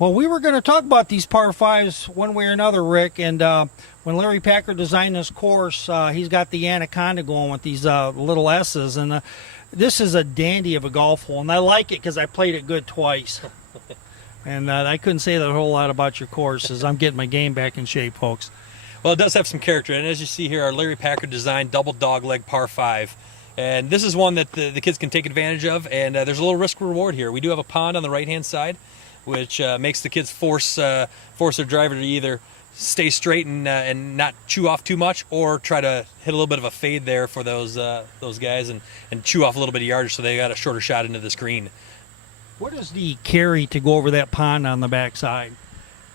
Well, we were going to talk about these par fives one way or another, Rick. And when Larry Packer designed this course, he's got the Anaconda going with these little S's. And this is a dandy of a golf hole. And I like it because I played it good twice. And I couldn't say that a whole lot about your course as I'm getting my game back in shape, folks. Well, it does have some character. And as you see here, our Larry Packer designed double dogleg par 5. And this is one that the kids can take advantage of. And there's a little risk reward here. We do have a pond on the right-hand side, which makes the kids force their driver to either stay straight and not chew off too much, or try to hit a little bit of a fade there for those guys and chew off a little bit of yardage so they got a shorter shot into this green. What is the carry to go over that pond on the backside?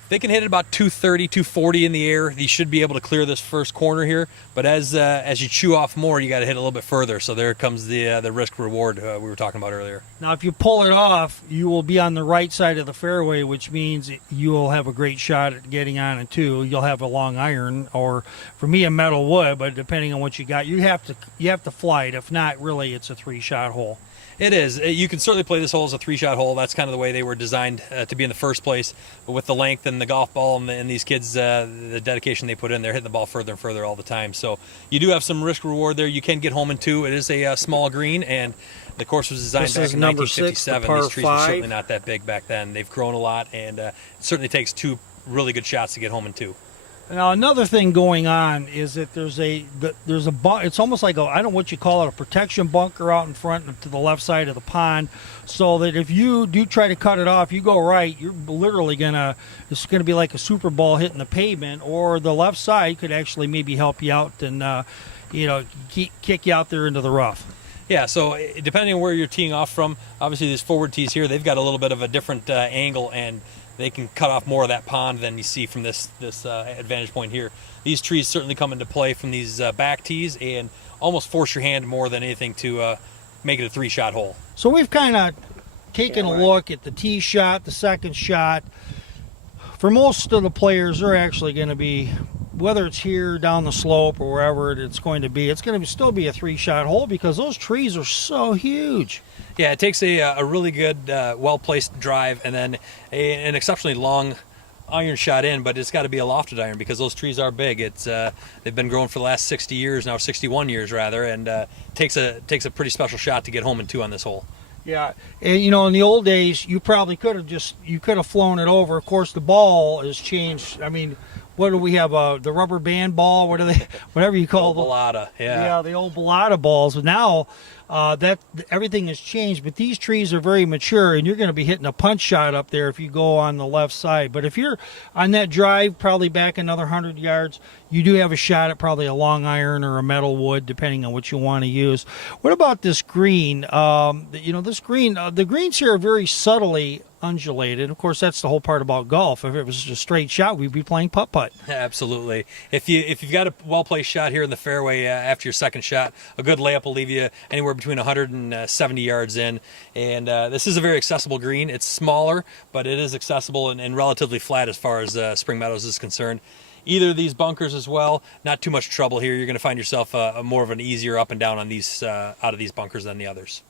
They can hit it about 230, 240 in the air. You should be able to clear this first corner here, but as you chew off more, you got to hit a little bit further. So there comes the risk reward we were talking about earlier. Now, if you pull it off, you will be on the right side of the fairway, which means you will have a great shot at getting on it too. You'll have a long iron, or for me, a metal wood. But depending on what you got, you have to fly it. If not, really, it's a 3-shot hole. It is. You can certainly play this hole as a 3-shot hole. That's kind of the way they were designed to be in the first place. But with the length and the golf ball and these kids, the dedication they put in, they're hitting the ball further and further all the time. So you do have some risk reward there. You can get home in 2. It is a small green, and the course was designed back in 1957. These trees were certainly not that big back then. They've grown a lot, and it certainly takes 2 really good shots to get home in 2. Now, another thing going on is that there's a it's almost like I don't know what you call it, a protection bunker out in front to the left side of the pond, so that if you do try to cut it off, you go right, you're literally it's gonna be like a super ball hitting the pavement, or the left side could actually maybe help you out and kick you out there into the rough. Yeah, so depending on where you're teeing off from, obviously these forward tees here, they've got a little bit of a different angle, and they can cut off more of that pond than you see from this advantage point here. These trees certainly come into play from these back tees and almost force your hand more than anything to make it a 3-shot hole. So we've kind of taken a look at the tee shot, the second shot. For most of the players, they're actually going to be, whether it's here, down the slope, or wherever it's going to still be a 3-shot hole because those trees are so huge. Yeah, it takes a really good, well-placed drive and then an exceptionally long iron shot in, but it's got to be a lofted iron because those trees are big. They've been growing for the last 60 years, now 61 years rather, and takes a pretty special shot to get home in 2 on this hole. Yeah, and in the old days, you probably could have flown it over. Of course, the ball has changed. I mean, what do we have? The rubber band ball? What are they? Whatever you call the Bellata. Yeah, the old Bellata balls. But now that everything has changed. But these trees are very mature, and you're going to be hitting a punch shot up there if you go on the left side. But if you're on that drive, probably back another 100 yards, you do have a shot at probably a long iron or a metal wood, depending on what you want to use. What about this green? This green. The greens here are very subtly undulated. Of course, that's the whole part about golf. If it was just a straight shot, we'd be playing putt-putt. Absolutely. If you've got a well-placed shot here in the fairway after your second shot, a good layup will leave you anywhere between 170 yards in. And this is a very accessible green. It's smaller, but it is accessible and relatively flat as far as Spring Meadows is concerned. Either of these bunkers as well, not too much trouble here. You're going to find yourself more of an easier up and down on these out of these bunkers than the others.